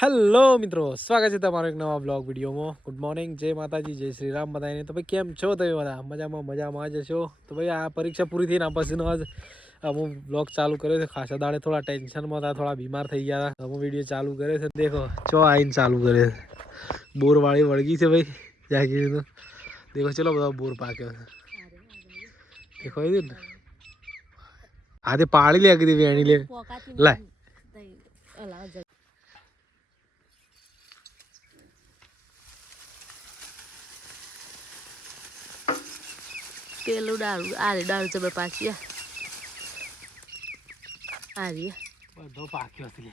Hello મિત્રો, સ્વાગત છે તમારો એક નવા બ્લોગ વિડીયોમાં. ગુડ મોર્નિંગ, જય માતાજી, જય શ્રી રામ બધાને. તો ભાઈ કેમ છો તમે બધા? મજામાં જ છો? તો ભાઈ આ પરીક્ષા પૂરી થઈને પછીનો આજ હું બ્લોગ ચાલુ કર્યો છે. ખાસા દાડે થોડા ટેન્શનમાં હતા, થોડા બીમાર થઈ ગયા હતા. હું વિડીયો ચાલુ કર્યો છે. દેખો ચો આઈને ચાલુ કરે છે. બોર વાળી વળગી છે ભાઈ જાગી તો દેખો ચલો બધા બોર પાક્યો છે. દેખો એ ને આધે પાડી લે કીધી વેણી લે લાય પેલું ડાળું ડાળું જબર પાછી આરી બધો પાક્યો છે લે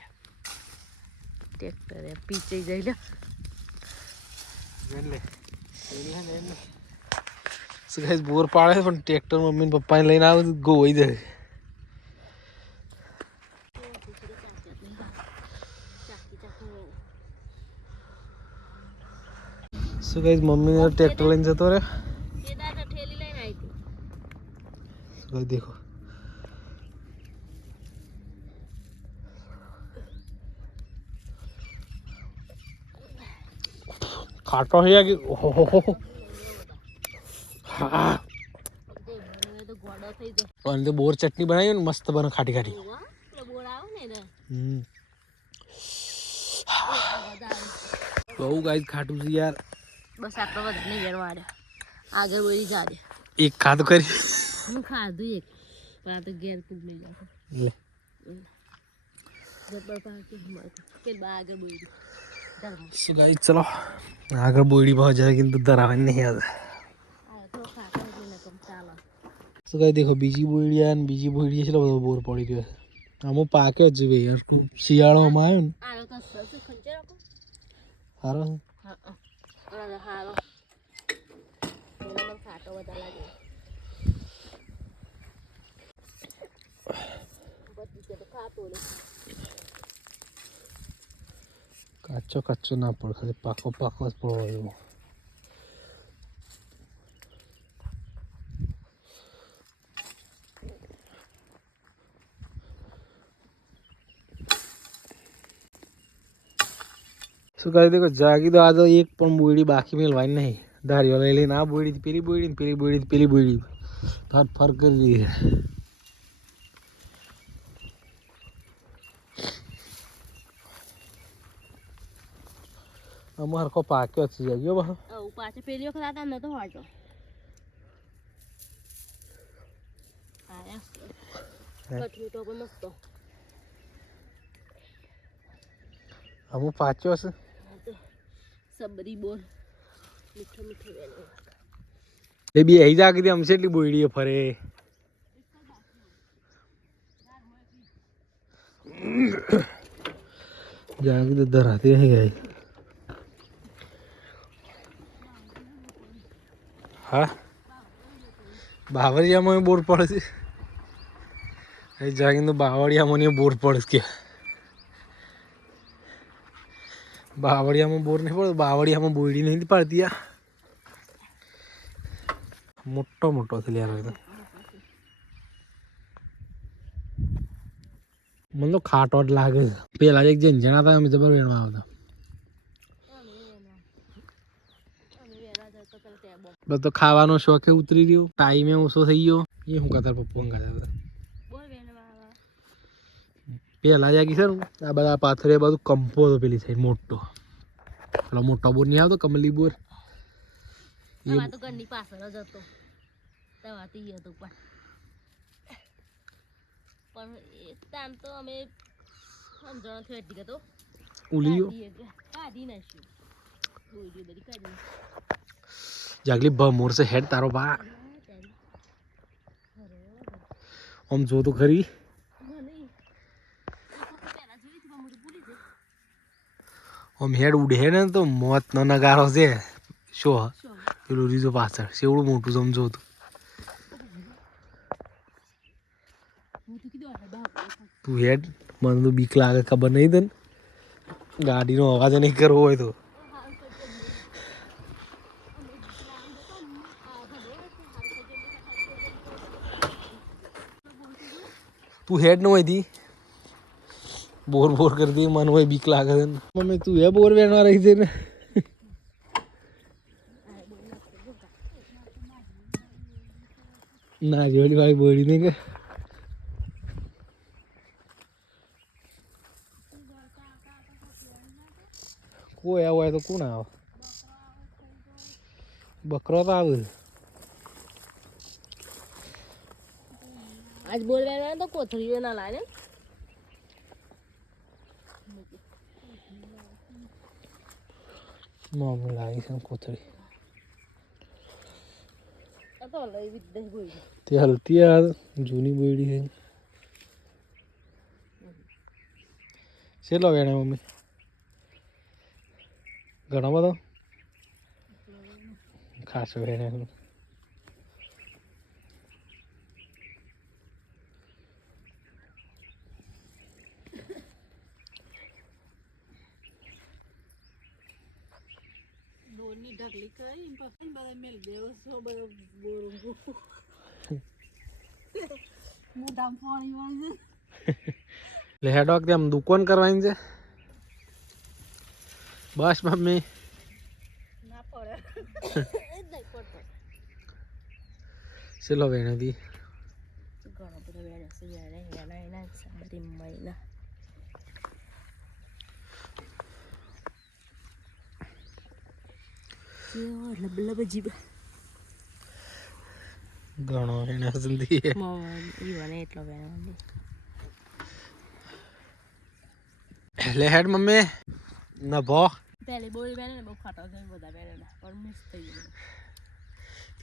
ટ્રેક્ટર પીચે જઈ લે લે સો ગાઈસ બોર પાડે પણ ટ્રેક્ટર મમ્મી ને પપ્પા ને લઈને આવે ગોઈ જાય. સો ગાઈસ મમ્મી ને ટ્રેક્ટર લઈને જતો રે. ઠેલી લઈને આવી હતી. સો ગાઈસ દેખો ખાટો છે કે ઓહો હા અને બોર ચટણી બનાવી ને મસ્ત બને ખાટી ખાટી. બહુ ગાઈસ ખાટું છે યાર. બસ આટલો બધો નહીં વેરવાડે આગળ બોલી જાડે એક ખાધું કરી હું ખાધું એક પણ આ તો ઘેર ખૂબ નહીં જતો જબર પાકે પેલ બા આગળ બોલી સો ગાઈસ ચલો આગળ બોયડી પહોંચ જાય কিন্তু ધરાવે નહીં આવે. સો ગાઈસ દેખો બીજી બોયડી અને બીજી બોયડી છે બધો બોર પડી ગયો. આમાં પાકે જ ભાઈ યાર શિયાળામાં આવ્યો ને આરો તો સસુ ખંચે રાખો સારો હા હારો મને ખાટો વધારે લાગે બધી કે તો ખાતો ને કાચો ના પડે ખાલી પાકો જ પડવો એવો. શું કરી દેખો જાગી તો આ તો એક પણ બોયડી બાકી મેળવાની નહીં. ધારીઓ લઈ લઈને આ બોયડી પેલી બોયડી ને પેલી બોયડી પેલી બોયડી ફર કરી દીધી. અમાર કો પાક્યો છે જાગ્યો બા પાછે પેલી વખત આતા નતો વાળતો કઠી તો પણ મસ્ત અમુ પાચ્યો છે સબરી બોલ મીઠો મીઠો વેલો એ બી અહીં જાગી દે અમસે એટલી બોયડી ફરે જાગી તો ધરાતી રહી ગઈ. હા બાવરિયામાં બોર પડે છે જાગીને તો બાવળિયામાં બોર પડે કે બાવળિયામાં બોર નહીં પડે બાવળિયામાં બોયડી નહીં પડતી યાર. મોટો છે યાર મને તો ખાટો જ લાગે છે. પેલા એક જણા હતા અમે જબર વેણવા આવતા બસ તો ખાવાનો શોખ ઉતરી રહ્યો ટાઈમે ઓછો થઈ ગયો એ શું કહેતા પપ્પા ખાતા પેલા જાગી છે ને આ બધા પાથરે બધું કંપો હતો પેલી સાઈડ મોટો પેલો મોટો બોર નહીં આવતો કમલી બોર તો ઘરની પાછળ જ હતો તવાતી હતો પણ એક ટાઈમ તો અમે સમજણ થયો એટલી ગયો ઉલીયો કાઢી નાખ્યું બોયડી બધી કાઢી જાગલી ભમોર છે હેડ તારો બા આમ જો તો ખરી આમ હેડ ઉડે ને તો મોત નો નગારો છે શું પેલું રીજો પાછળ સેવડું મોટું સમજો તું તું હેડ મને તો બીક લાગે ખબર નહીં તને ગાડીનો અવાજ નહીં કરવો હોય તો તું હેડ ન હોય દી બોર બોર કરતી મન હોય બીક લાગે છે મમ્મી તું એ બોર વેણવા રહી છે ને ના જોડી ભાઈ બોડી નહીં કે કોઈ આવું હોય તો કોણ આવે બકરો તો આવે આજ બોલવા તો કોથળીઓ ના લાવે મામું લાવી છે કોથળી તો લઈ વિદ્યા બોલ તે હલતી યાર જૂની બોયડી છે ચેલો વેણે મમ્મી ઘણો બધો ખાસો વેણે દોરની ઢગલી કરી પછી બધા મેલ દેવો સો બધો ગોરંગો મોઢા પાણી વાળે એટલે હેડોક તેમ દુકાન કરવાની છે બસ મમ્મી ના પડે એ જ નહીં પડતો ચેલો વેણે દી ઘણો બધો વેણે છે વેણે એના સારી મહિના લબ જીબ ઘણો વેણે જલ્દી ઈવને એટલો વેણે એટલે હેડ મમ્મી ના ભો પેલી બોલી વેણે બહુ ખાટો છે બધા વેણે પણ મિસ થઈ ગયું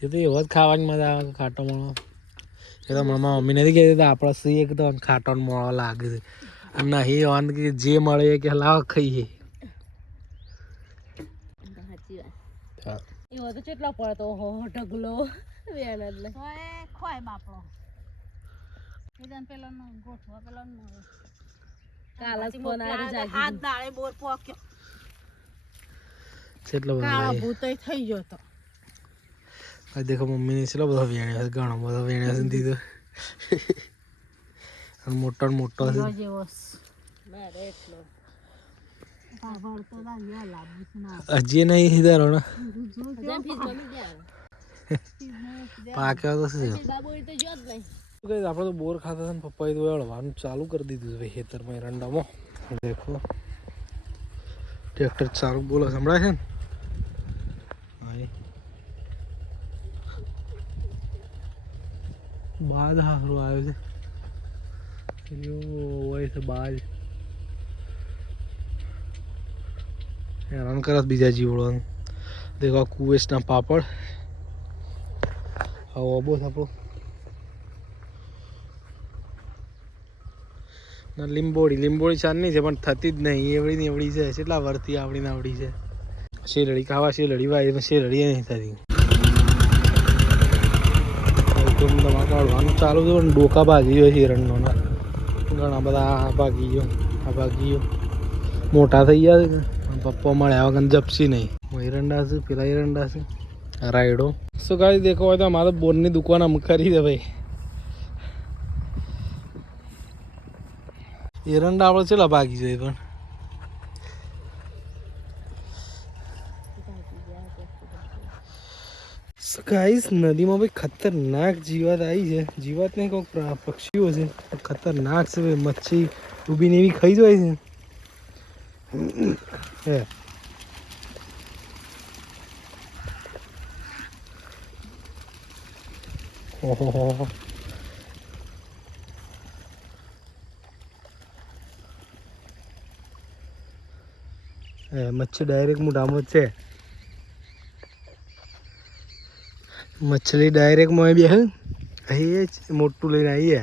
એ તો એવો જ ખાવાની મજા આવે ખાટો મળો એ તો મમ્મી નથી કહેતી તો આપણે સી એક તો ખાટો મળો લાગે છે અને નહીં ઓન કે જે મળે કે લાવ ખાઈએ સાચી વાત એવો તો કેટલો પડતો હો ઢગલો વેણ જ નહીં ખોય બાપડો એદન પેલો ગોઠવા પેલો કાલસ ફોન આવી જાગી હાથ દાળે બોર પોક્યો કેટલો બધો કાળો ભૂતય થઈ ગયો તો આ દેખો મમ્મી ને ચલો બધો વેણ્યો છે ઘણો બધો વેણ્યો છે દીધો અને મોટો ને મોટો છે જેવો મારે એટલો હજી નહીં સીધા ને જેમ ફીસ મમ્મી ગયા પાક્યો તો છે બાબોઈ તો જો જ નહીં આપણે તો બોર ખાતા હતા ને પપ્પાએ તો હળવાનું ચાલુ કરી દીધું છે ખેતરમાં એરંડામાં દેખો ટ્રેક્ટર ચાલુ બોલો સંભળાય છે ને હા બાદ હારું આવ્યો છે હોય છે બાદ હેરાન કરત બીજા જીવડો દેખો કુવેસના પાપડ હવે બહુ આપણો લીંબોળી ચાંદની છે પણ થતી જ નહીં એવડી ને એવડી છે કેટલા વર્ષથી આવડી ને આવડી છે શેરડી ખાવા શેરડી વાય શેરડી નહીં થતી કાઢવાનું ચાલુ છે પણ ડોકા ભાગી ગયો શેરડનો ઘણા બધા આ ભાગી ગયો મોટા થઈ ગયા છે પપ્પા મળ્યા વગર જપસી નહીં એરંડા છે પેલા એરંડા છે રાયડો શું કાંઈ દેખો હોય તો મારે બોરની દુકાન અમ કરી દે ભાઈ એરંડા આપણે ચેલા ભાગી જાય પણ ગાઈસ નદીમાં ભાઈ ખતરનાક જીવાત આવી છે જીવાત નહીં કોઈક પક્ષીઓ છે ખતરનાક છે ભાઈ મચ્છી ઊભીને એવી ખાઈ જાય છે હે ઓહો મચ્છી ડાયરેક્ટ મોઢામાં છે મછલી ડાયરેક્ટ મોય બે અહીં મોટું લઈને આવીએ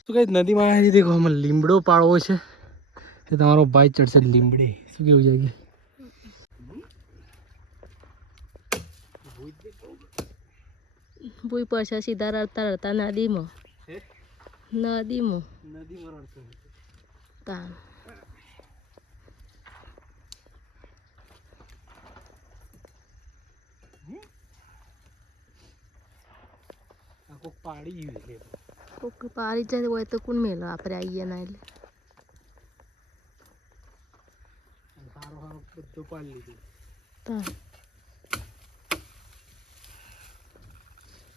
શું કઈ નદીમાં આવી દેખો અમે લીમડો પાડવો છે એ તમારો ભાઈ ચડશે લીમડે શું કેવું જાય ભૂઈ પડશે સીધા રડતા રડતા નદીમાં તાન આખો પાડી ગયું છે કોક પારી જાય હોય તો કોણ મેલો આપણે આવીએ ના એટલે સારો સારો બધો પાડી લીધું તાન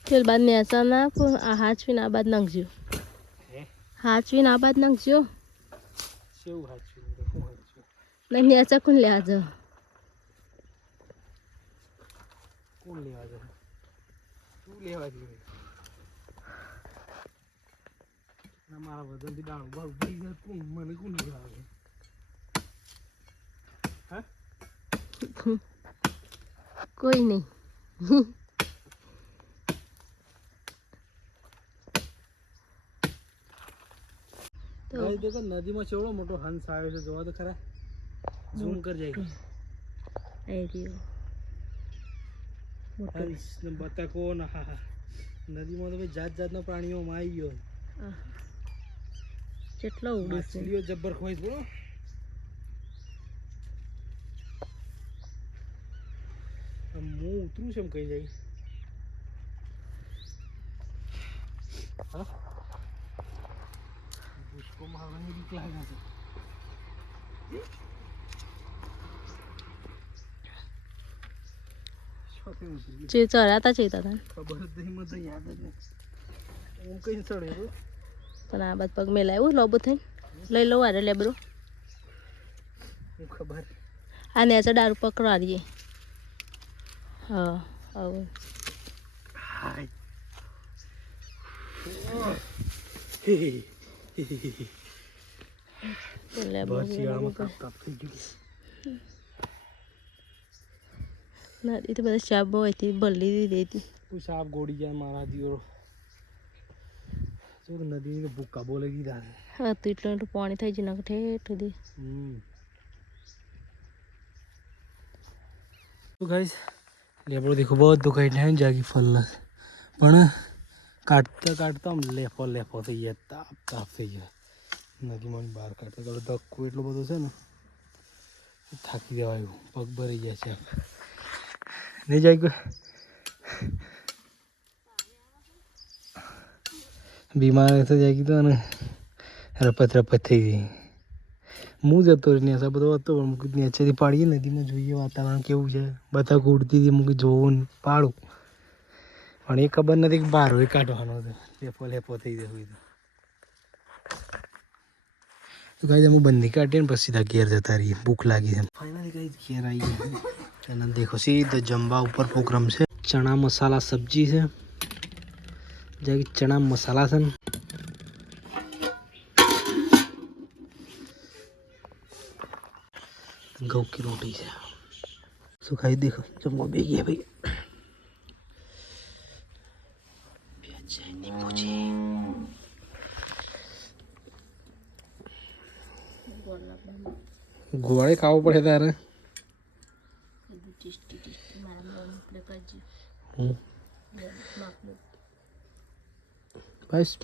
પેલ બાદ નેસા ના આ હાચવીને આ બાદ નાખજો હે હાચવીને આ બાદ નાખજો કેવું હાચું શું હાચું નહીં નેસા કોણ લેવા જાવ કોણ લેવા જાય તું લેવા જોઈએ ના મારા વજનથી ડાળ ઉભા ઉભી જાય કોણ મને કોણ લેવા આવે હા કોઈ નહીં ગાઈસ દેખો નદીમાં કેવડો મોટો હંસ આવ્યો છે જોવા તો ખરા ઝૂમ કર જાય એ રહ્યો મોટો હંસ ને બતકો ને હા નદીમાં તો ભાઈ જાત જાતના પ્રાણીઓમાં આવી ગયો કેટલો ઉડે છે માછલીઓ જબ્બર ખોઈ બોલો હું ઉતરું છે એમ કઈ જાય હા उसको मारने की क्या है જે ચડ્યા ચેતા હતા ખબર જ નહીં મને યાદ જ નહીં હું કઈ ચડે તો પણ આ બાદ પગ મેલાયું લોબો થઈને લઈ લો આરે લેબરો હું ખબર આ નેચા દારૂ પકડવા દઈએ હા હવે હાય લેબરો બસ શિયાળામાં કાપ કાપ થઈ ગયું નદી તો બધા શાબ હોયથી બલ્લી દીધી હતી કોઈ સાપ ગોળી જાય મારા દિયો જો નદીની ભૂકા બોલે દીધા હા તો એટલું એટલું પાણી થઈ જાય ને ઠેઠ સુધી તો ગાઈસ લેબડો દેખો બધું કાઢી નાખ્યું જાગી ફલ પણ કાઢતા કાઢતા આમ લેફો લેફો થઈ ગયા તાપ તાપ થઈ ગયા નદીમાં બહાર કાઢતા કાઢતા ધક્કો એટલો બધો છે ને થાકી દેવાયું પગ ભરી ગયા છે નહીં જાય કોઈ બીમાર તો જાય તો ને રપત રપત થઈ ગઈ હું જતો રહીને આ બધો હતો પણ મૂકી નીચેથી પાડીએ નદીમાં જોઈએ વાતાવરણ કેવું છે બધા ઉડતી હતી મૂકી જોવું ને પાડું પણ એ ખબર નથી કે બહાર હોય કાઢવાનો હતો લેપો લેપો થઈ જવું તો કાંઈ અમે બંધી કાઢીએ ને પછી સીધા ઘેર જતા રહીએ ભૂખ લાગી છે ફાઇનલી કાંઈ ઘેર આવી ગયા અને દેખો સીધો જમવા ઉપર પ્રોગ્રામ છે ચણા મસાલા સબ્જી છે જે ચણા મસાલા છે ને घऊ की रोटी से सुखाई देखो जब भी गया भाई गोवाड़े खाव पड़े तारे बस